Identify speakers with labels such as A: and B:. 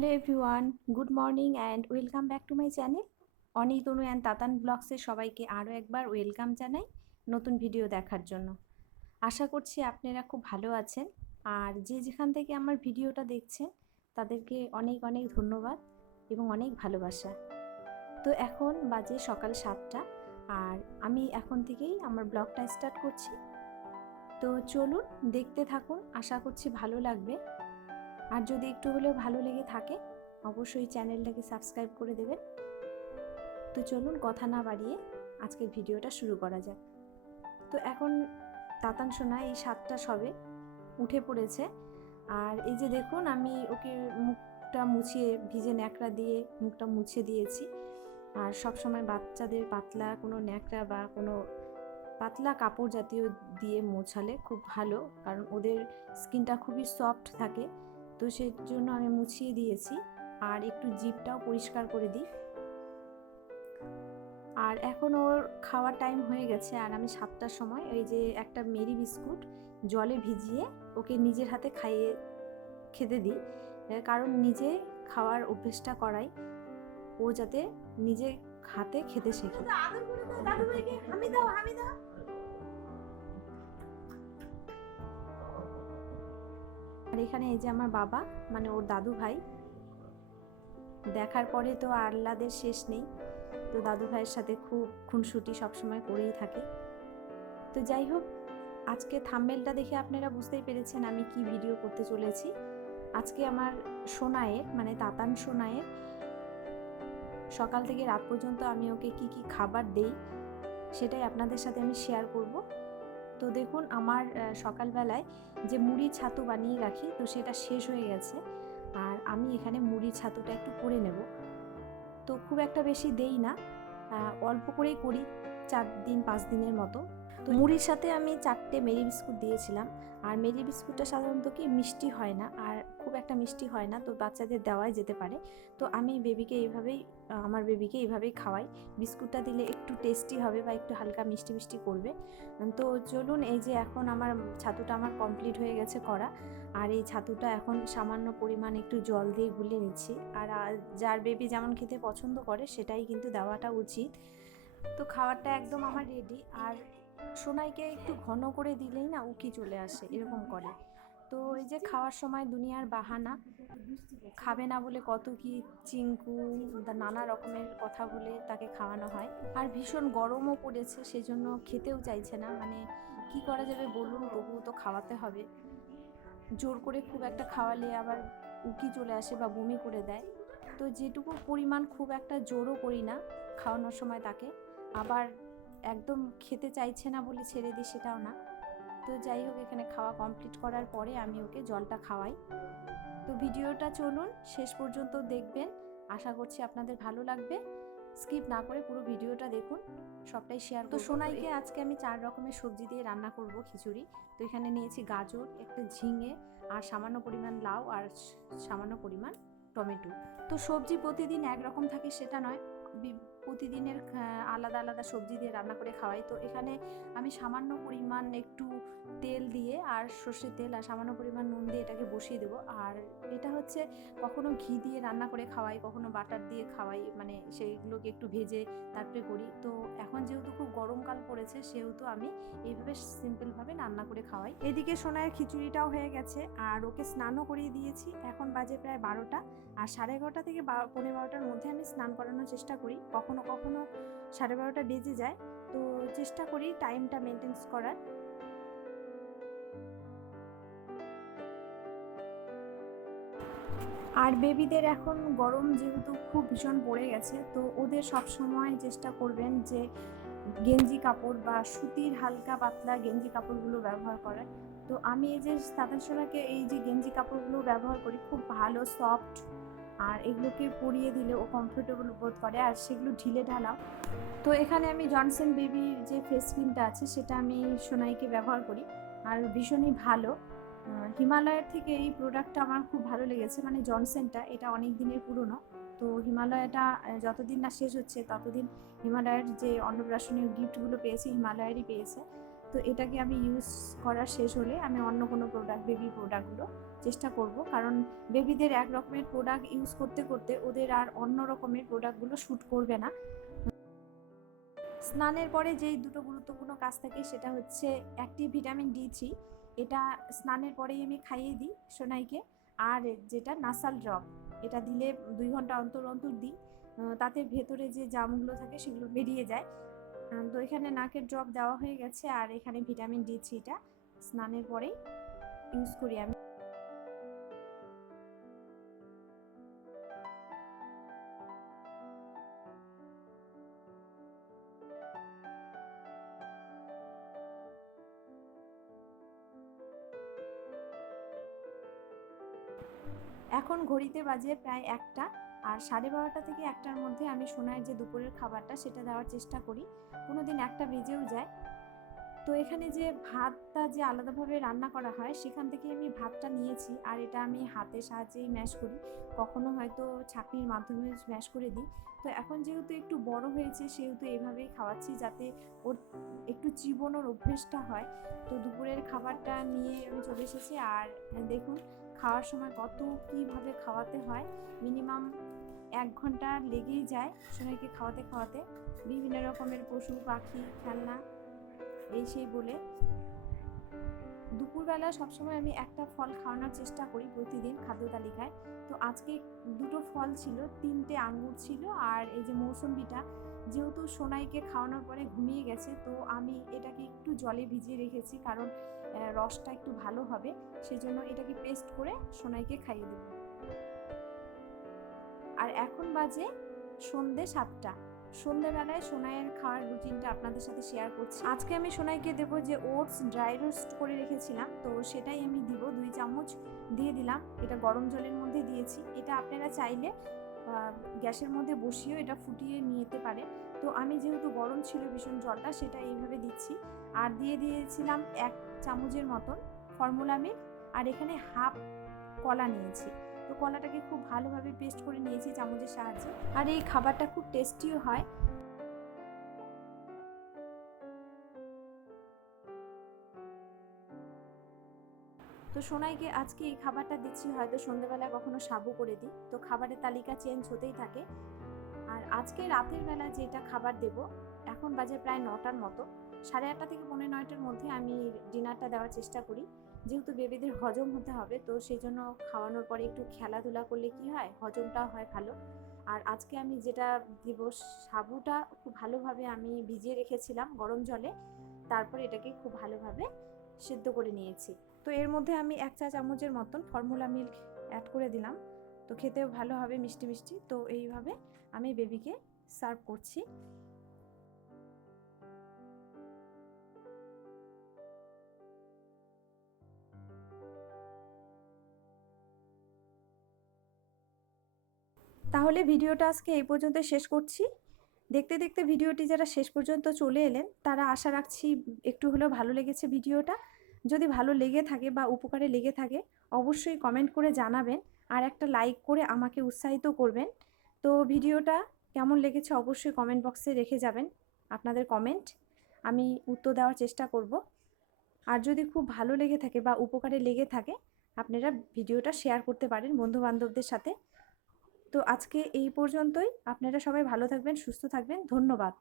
A: Hello everyone, good morning and welcome back to my channel. Oni Tanu and Tatan ব্লগসে সবাইকে আরও একবার welcome জানাই নতুন ভিডিও দেখার জন্য। আশা করছি আপনারা খুব ভালো আছেন। আর যে যেখান থেকে আমার ভিডিওটা দেখছেন, তাদেরকে অনেক অনেক ধন্যবাদ এবং অনেক ভালোবাসা। তো এখন বাজে সকাল সাতটা আর আমি এখন থেকেই আমার ব্লগটা স্টার্ট করছি। তো চলুন দেখতে থাকুন, আশা করছি ভালো লাগবে। আর যদি একটু হলেও ভালো লেগে থাকে, অবশ্যই চ্যানেলটাকে সাবস্ক্রাইব করে দেবেন। তো চলুন কথা না বাড়িয়ে আজকের ভিডিওটা শুরু করা যাক। তো এখন তাতান সোনা এই সাতটা সবে উঠে পড়েছে। আর এই যে দেখুন, আমি ওকে মুখটা মুছিয়ে, ভিজে ন্যাকড়া দিয়ে মুখটা মুছে দিয়েছি। আর সব সময় বাচ্চাদের পাতলা কোনো ন্যাকড়া বা কোনো পাতলা কাপড় জাতীয় দিয়ে মোছালে খুব ভালো, কারণ ওদের স্কিনটা খুবই সফট থাকে। তো সেই জন্য আমি মুছিয়ে দিয়েছি। আর একটু জিপটাও পরিষ্কার করে দিই। আর এখন ওর খাওয়ার টাইম হয়ে গেছে, আর আমি সাতটার সময় ওই যে একটা মেরি বিস্কুট জলে ভিজিয়ে ওকে নিজের হাতে খাইয়ে খেতে দিই। কারণ নিজে খাওয়ার অভ্যেসটা করাই ও যাতে নিজে হাতে খেতে শেখে। এখানে এই যে আমার বাবা মানে ওর দাদু ভাই। দেখার পরে তো আহ্লাদের শেষ নেই। তো দাদু ভাইয়ের সাথে খুব খুনসুটি সবসময় করেই থাকে। তো যাই হোক, আজকে থাম্বেলটা দেখে আপনারা বুঝতেই পেরেছেন আমি কি ভিডিও করতে চলেছি। আজকে আমার সোনায়ের মানে তাতান সোনায়ের, সকাল থেকে রাত পর্যন্ত আমি ওকে কি কি খাবার দেই, সেটাই আপনাদের সাথে আমি শেয়ার করব। তো দেখুন, আমার সকালবেলায় যে মুড়ি ছাতু বানিয়ে রাখি, তো সেটা শেষ হয়ে গেছে। আর আমি এখানে মুড়ি ছাতুটা একটু করে নেব। তো খুব একটা বেশি দেই না অল্প করেই করি, চার দিন, পাঁচ দিনের মতো। তো মুড়ির সাথে আমি চারটে মেরি বিস্কুট দিয়েছিলাম। আর মেরি বিস্কুটটা সাধারণত কি, মিষ্টি হয় না। আর খুব একটা মিষ্টি হয় না। তো বাচ্চাদের দেওয়াই যেতে পারে। তো আমি বেবিকে এইভাবেই, আমার বেবিকে এইভাবেই খাওয়াই। বিস্কুটটা দিলে একটু টেস্টি হবে বা একটু হালকা মিষ্টি মিষ্টি করবে। তো চলুন, এই যে এখন আমার ছাতুটা আমার কমপ্লিট হয়ে গেছে করা। আর এই ছাতুটা এখন সামান্য পরিমাণ একটু জল দিয়ে গুলিয়ে নিচ্ছি। আর যার বেবি যেমন খেতে পছন্দ করে, সেটাই কিন্তু দেওয়াটা উচিত। তো খাবারটা একদম আমার রেডি আর সোনাইকে একটু ঘন করে দিলেই না উকি চলে আসে, এরকম করে। তো এই যে খাওয়ার সময় দুনিয়ার বাহানা খাবে না বলে কত কি চিঙ্কু নানা রকমের কথা বলে তাকে খাওয়ানো হয়। আর ভীষণ গরমও পড়েছে সেজন্য খেতেও চাইছে না। মানে কি করা যাবে বলুন তবুও তো খাওয়াতে হবে। জোর করে খুব একটা খাওয়ালে আবার উকি চলে আসে বা বমি করে দেয়। তো যেটুকু পরিমাণ খুব একটা জোরও করি না খাওয়ানোর সময় তাকে। আবার একদম খেতে চাইছে না বলে ছেড়ে দিই সেটাও না। তো যাই হোক এখানে খাওয়া কমপ্লিট করার পরে আমি ওকে জলটা খাওয়াই। তো ভিডিওটা চলুন শেষ পর্যন্ত দেখবেন। আশা করছি আপনাদের ভালো লাগবে। স্কিপ না করে পুরো ভিডিওটা দেখুন। সবটাই শেয়ার তো সোনাইকে আজকে আমি চার রকমের সবজি দিয়ে রান্না করব খিচুড়ি। তো এখানে নিয়েছি গাজর একটা ঝিঙে আর সামান্য পরিমাণ লাউ আর সামান্য পরিমাণ টমেটো। তো সবজি প্রতিদিন একরকম থাকে সেটা নয়। প্রতিদিনের আলাদা আলাদা সবজি দিয়ে রান্না করে খাওয়াই। তো এখানে আমি সামান্য পরিমাণ একটু তেল দিয়ে আর সর্ষের তেল আর সামান্য পরিমাণ নুন দিয়ে এটাকে বসিয়ে দেবো। আর এটা হচ্ছে কখনো ঘি দিয়ে রান্না করে খাওয়াই, কখনো বাটার দিয়ে খাওয়াই মানে সেইগুলোকে একটু ভেজে তারপরে করি। তো এখন যেহেতু খুব গরমকাল পড়েছে, সেহেতু আমি এইভাবে সিম্পলভাবে রান্না করে খাওয়াই। এদিকে সোনার খিচুড়িটাও হয়ে গেছে আর ওকে স্নানও করিয়ে দিয়েছি। এখন বাজে প্রায় বারোটা আর সাড়ে এগারোটা থেকে পনেরো বারোটার মধ্যে আমি স্নান করানোর চেষ্টা করি। কখনো কখনো কখনো সাড়ে বারোটা বেজে যায়। তো চেষ্টা করি টাইমটা মেনটেন্স করার। আর বেবিদের এখন গরম যেহেতু খুব ভীষণ পড়ে গেছে, তো ওদের সব সময় চেষ্টা করবেন যে গেঞ্জি কাপড় বা সুতির হালকা পাতলা গেঞ্জি কাপড়গুলো ব্যবহার করার। তো আমি এই যে সাতাশোনাকে এই যে গেঞ্জি কাপড়গুলো ব্যবহার করি, খুব ভালো সফট আর এগুলোকে পরিয়ে দিলে ও কমফোর্টেবল বোধ করে, আর সেগুলো ঢিলে ঢালাও। তো এখানে আমি জনসন বেবির যে ফেস ক্রিমটা আছে, সেটা আমি সোনাইকে ব্যবহার করি, আর ভীষণই ভালো। হিমালয়ের থেকে এই প্রোডাক্টটা আমার খুব ভালো লেগেছে মানে জনসেনটা এটা অনেক দিনের পুরনো। তো হিমালয়টা যতদিন না শেষ হচ্ছে, ততদিন হিমালয়ের যে অন্নপ্রাশনীয় গিফটগুলো পেয়েছি, হিমালয়েরই পেয়েছে। তো এটাকে আমি ইউজ করা শেষ হলে আমি অন্য কোনো প্রোডাক্ট বেবি প্রোডাক্টগুলো চেষ্টা করব। কারণ বেবিদের এক রকমের প্রোডাক্ট ইউজ করতে করতে ওদের আর অন্য রকমের প্রোডাক্টগুলো শ্যুট করবে না। স্নানের পরে যেই দুটো গুরুত্বপূর্ণ কাজ থাকে সেটা হচ্ছে একটি ভিটামিন ডি থ্রি এটা স্নানের পরেই আমি খাইয়ে দিই সোনাইকে। আর যেটা নাসাল ড্রপ এটা দিলে দুই ঘণ্টা অন্তর অন্তর দিই। তাতে ভেতরে যে জামগুলো থাকে সেগুলো বেরিয়ে যায়। তো এখানে নাকের ড্রপ দেওয়া হয়ে গেছে আর এখানে ভিটামিন ডি থ্রিটা স্নানের পরেই ইউজ করি আমি। এখন ঘড়িতে বাজে প্রায় একটা। আর সাড়ে বারোটা থেকে একটার মধ্যে আমি সোনার যে দুপুরের খাবারটা সেটা দেওয়ার চেষ্টা করি। কোনো দিন একটা বেজেও যায়। তো এখানে যে ভাতটা যে আলাদাভাবে রান্না করা হয়, সেখান থেকে আমি ভাতটা নিয়েছি আর এটা আমি হাতের সাহায্যেই ম্যাশ করি। কখনো হয়তো ছাঁকনির মাধ্যমে ম্যাশ করে দিই। তো এখন যেহেতু একটু বড় হয়েছে, সেহেতু এভাবেই খাওয়াচ্ছি যাতে ওর একটু চিবনোর অভ্যেসটা হয়। তো দুপুরের খাবারটা নিয়ে আমি চলে এসেছি। আর দেখুন খাওয়ার সময় কত কীভাবে খাওয়াতে হয় মিনিমাম এক ঘণ্টা লেগেই যায় সোনাইকে খাওয়াতে খাওয়াতে। বিভিন্ন রকমের পশু, পাখি, খেলনা, এই সেই বলে। দুপুরবেলা সবসময় আমি একটা ফল খাওয়ানোর চেষ্টা করি প্রতিদিন খাদ্য তালিকায়। তো আজকে দুটো ফল ছিল, তিনটে আঙ্গুর ছিল আর এই যে মৌসুম্বিটা, যেহেতু সোনাইকে খাওয়ানোর পরে ঘুমিয়ে গেছে, তো আমি এটাকে একটু জলে ভিজিয়ে রেখেছি কারণ রসটা একটু ভালো হবে, সেজন্য এটাকে পেস্ট করে সোনাইকে খাইয়ে দেব। আর এখন বাজে সন্ধে সাতটা। সন্ধেবেলায় সোনাইয়ের খাওয়ার রুটিনটা আপনাদের সাথে শেয়ার করছি। আজকে আমি সোনাইকে দেবো যে ওটস ড্রাই রোস্ট করে রেখেছিলাম, তো সেটাই আমি দিব, দুই চামচ দিয়ে দিলাম। এটা গরম জলের মধ্যে দিয়েছি। এটা আপনারা চাইলে গ্যাসের মধ্যে বসিয়েও এটা ফুটিয়ে নিতে পারে তো আমি যেহেতু গরম ছিল ভীষণ জলটা, সেটা এইভাবে দিচ্ছি। আর দিয়ে দিয়েছিলাম এক চামচের মতন ফর্মুলা মিল্ক আর এখানে হাফ কলা নিয়েছি। তো কলাটাকে খুব ভালোভাবে পেস্ট করে নিয়েছি চামচের সাহায্যে। আর এই খাবারটা খুব টেস্টিও হয়। তো সোনাইকে আজকে এই খাবারটা দিচ্ছি, হয়তো সন্ধ্যেবেলা কখনো সাবু করে দিই। তো খাবারের তালিকা চেঞ্জ হতেই থাকে। আর আজকে রাতের বেলা যেটা খাবার দেব, এখন বাজে প্রায় নটার মতো। সাড়ে আটটা থেকে পৌনে নয়টার মধ্যে আমি ডিনারটা দেওয়ার চেষ্টা করি। যেহেতু বেবিদের হজম হতে হবে, তো সেই জন্য খাওয়ানোর পরে একটু খেলাধুলা করলে কি হয়? হজমটাও হয় ভালো। আর আজকে আমি যেটা দিব, সাবুটা খুব ভালোভাবে আমি ভিজিয়ে রেখেছিলাম গরম জলে। তারপর এটাকে খুব ভালোভাবে সেদ্ধ করে নিয়েছি। তো এর মধ্যে আমি এক চা চামচের মতন ফর্মুলা মিল্ক অ্যাড করে দিলাম। তো খেতেও ভালো হবে, মিষ্টি মিষ্টি। তো এইভাবে আমি বেবিকে সার্ভ করছি। তাহলে ভিডিওটা আজকে এই পর্যন্ত শেষ করছি। দেখতে দেখতে ভিডিওটি যারা শেষ পর্যন্ত চলে এলেন, তারা আশা রাখছি একটু হলেও ভালো লেগেছে ভিডিওটা। যদি ভালো লেগে থাকে বা উপকারে লেগে থাকে, অবশ্যই কমেন্ট করে জানাবেন আর একটা লাইক করে আমাকে উৎসাহিত করবেন। তো ভিডিওটা কেমন লেগেছে অবশ্যই কমেন্ট বক্সে রেখে যাবেন আপনাদের কমেন্ট আমি উত্তর দেওয়ার চেষ্টা করব। আর যদি খুব ভালো লেগে থাকে বা উপকারে লেগে থাকে, আপনারা ভিডিওটা শেয়ার করতে পারেন বন্ধু বান্ধবদের সাথে। তো আজকে এই পর্যন্তই। আপনারা সবাই ভালো থাকবেন সুস্থ থাকবেন। ধন্যবাদ।